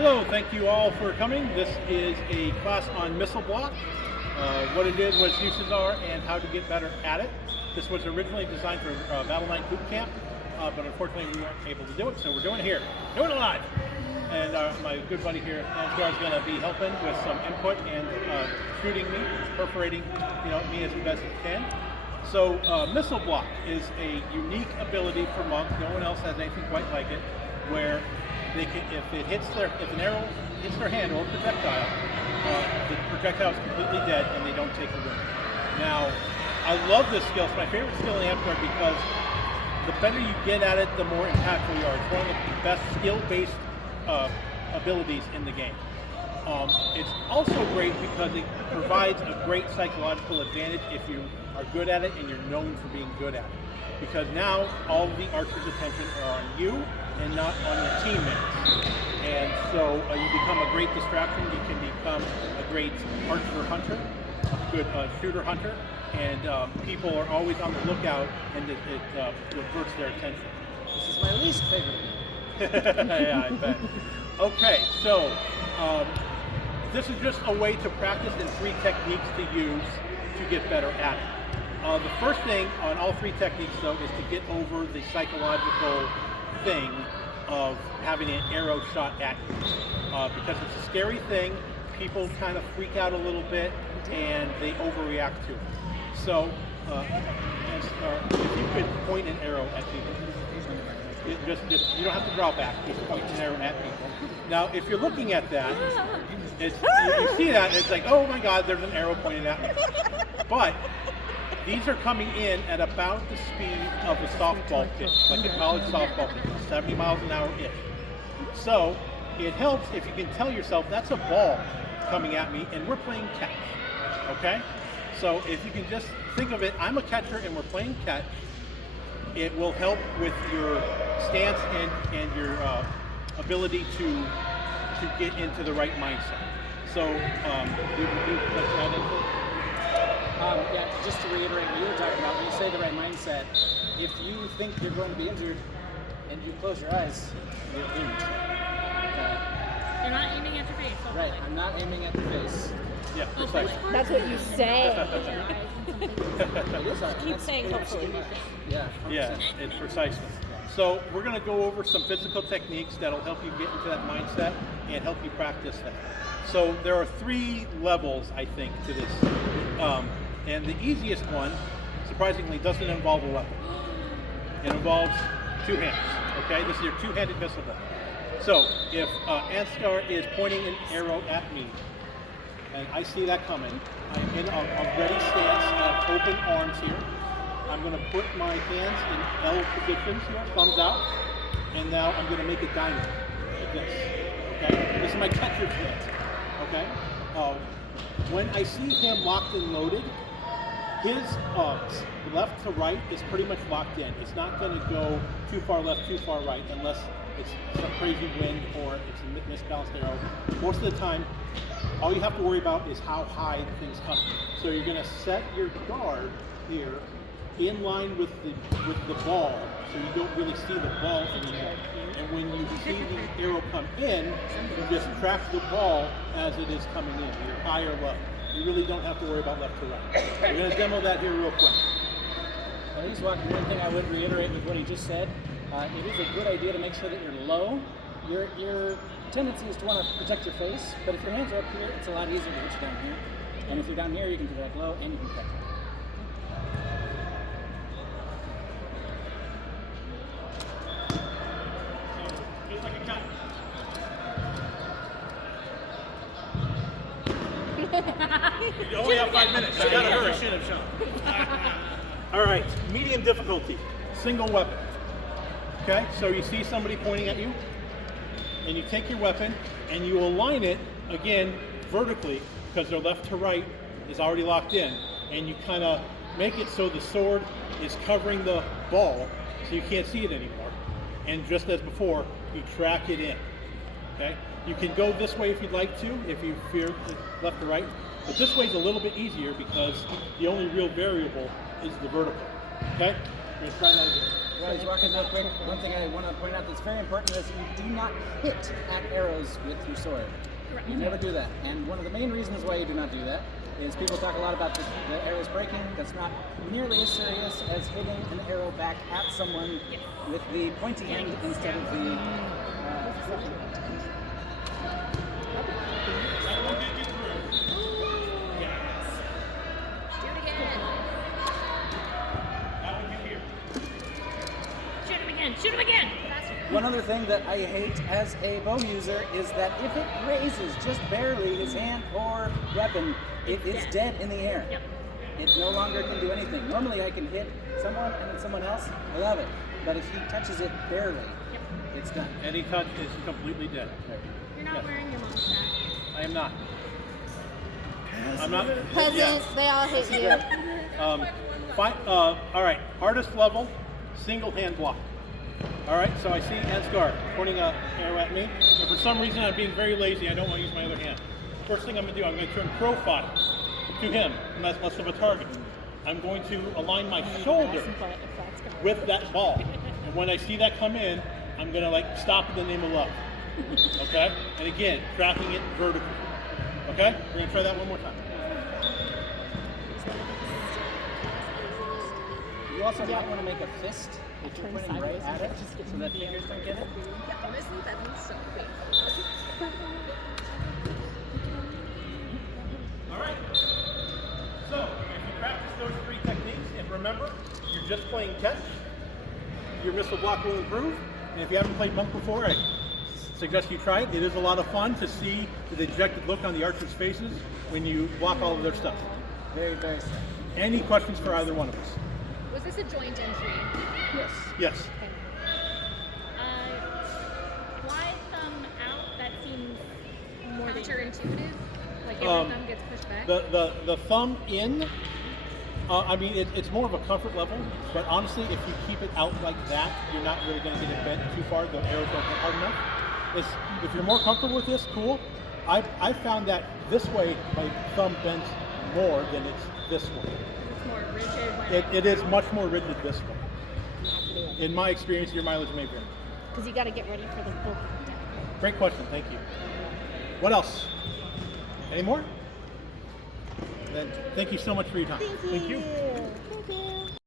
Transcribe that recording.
Hello, thank you all for coming. This is a class on missile block, what it is, what its uses are, and how to get better at it. This was originally designed for Battle Night Boot Camp, but unfortunately we weren't able to do it, so we're doing it here, doing it live. And my good buddy here, Ansgar, is going to be helping with some input and shooting me, perforating, me as best as he can. So missile block is a unique ability for Monk. No one else has anything quite like it, where they can, if an arrow hits their hand or projectile, the projectile is completely dead and they don't take a wound. Now, I love this skill. It's my favorite skill in Ansgar because the better you get at it, the more impactful you are. It's one of the best skill-based abilities in the game. It's also great because it provides a great psychological advantage if you are good at it and you're known for being good at it. Because now all of the archer's attention are on you and not on your teammates. And so you become a great distraction. You can become a great archer hunter, a good shooter hunter, and people are always on the lookout, and it diverts their attention. This is my least favorite. Yeah, I bet. Okay, so this is just a way to practice and 3 techniques to use to get better at it. The first thing on all 3 techniques, though, is to get over the psychological thing of having an arrow shot at you. Because it's a scary thing, people kind of freak out a little bit, and they overreact to it. So, if you could point an arrow at people, you don't have to draw back, just point an arrow at people. Now, if you're looking at that, you see that, and it's like, oh my God, there's an arrow pointed at me. But these are coming in at about the speed of a softball pitch, like a college softball pitch, 70 miles an hour-ish. So it helps if you can tell yourself that's a ball coming at me and we're playing catch, okay? So if you can just think of it, I'm a catcher and we're playing catch, it will help with your stance and your ability to get into the right mindset. So, yeah, just to reiterate what you were talking about, when you say the right mindset, if you think you're going to be injured and you close your eyes, you're doomed. You're not aiming at your face. Hopefully. Right, I'm not aiming at the face. Yeah, precisely. That's what you say. Keep saying hopefully. Yeah, 100%. Yeah, it's precisely. So we're going to go over some physical techniques that'll help you get into that mindset and help you practice that. So there are 3 levels, I think, to this. And the easiest one, surprisingly, doesn't involve a weapon. It involves 2 hands, okay? This is your 2-handed missile block. So if Ansgar is pointing an arrow at me, and I see that coming, I'm in a ready stance, I have open arms here. I'm going to put my hands in L positions here, thumbs out, and now I'm going to make a diamond, like this, okay? This is my catcher's stance, okay? When I see him locked and loaded, his left to right is pretty much locked in. It's not going to go too far left, too far right, unless it's some crazy wind or it's a misbalanced arrow. Most of the time, all you have to worry about is how high the thing's coming. So you're going to set your guard here in line with the ball, so you don't really see the ball anymore. And when you see the arrow come in, you just track the ball as it is coming in, either high or low. You really don't have to worry about left to right. We're going to demo that here real quick. Well, he's walking. One thing I would reiterate with what he just said, it is a good idea to make sure that you're low. Your tendency is to want to protect your face, but if your hands are up here, it's a lot easier to hit you down here. And if you're down here, you can protect low and you can protect high. You only have 5 minutes. I gotta hurry. Should have shown. All right, medium difficulty, single weapon. Okay, so you see somebody pointing at you, and you take your weapon and you align it again vertically because their left to right is already locked in, and you kind of make it so the sword is covering the ball, so you can't see it anymore. And just as before, you track it in. Okay, you can go this way if you'd like to, if you fear left to right. But this way is a little bit easier because the only real variable is the vertical. Okay? We're going to try that again. while he's rocking real quick, one thing I want to point out that's very important is you do not hit at arrows with your sword. Correct. You never do that. And one of the main reasons why you do not do that is people talk a lot about the arrows breaking. That's not nearly as serious as hitting an arrow back at someone with the pointy end instead of the Do it again. Shoot him again. Shoot him again. Faster. One other thing that I hate as a bow user is that if it raises just barely his hand or weapon, it is dead in the air. Yep. It no longer can do anything. Normally I can hit someone and then someone else. I love it. But if he touches it barely, it's done. Any touch is completely dead. You're not wearing your mom's hat. I am not. I'm not. Peasants, Yeah. they all hit you. All right, artist level, single hand block. All right, so I see Ansgar pointing a arrow at me, and for some reason I'm being very lazy. I don't want to use my other hand. First thing I'm going to do, I'm going to turn profile to him, and that's less of a target. I'm going to align my shoulder with that ball, and when I see that come in, I'm going to like stop in the name of love. Okay, and again, tracking it vertically. Okay, we're going to try that one more time. You also might want to make a fist if you're pointing right at it so that fingers don't get it. Honestly, that was so painful. All right. So, if you practice those three techniques, and remember, you're just playing catch, your missile block will improve. And if you haven't played monk before, I suggest you try it. It is a lot of fun to see the dejected look on the archers' faces when you block all of their stuff. Very, very sad. Any questions for either one of us? Was this a joint entry? Yes. Yes. Okay. Why thumb out? That seems more counterintuitive. Like every thumb gets pushed back. The thumb in, I mean, it's more of a comfort level, but honestly, if you keep it out like that, you're not really going to get it bent too far. The arrows don't hit hard enough. If you're more comfortable with this, cool. I found that this way, my thumb bends more than it's this way. It's more rigid. It is much more rigid this way. In my experience, your mileage may vary. Because you got to get ready for the full countdown. Great question, thank you. What else? Any more? Then thank you so much for your time. Thank you.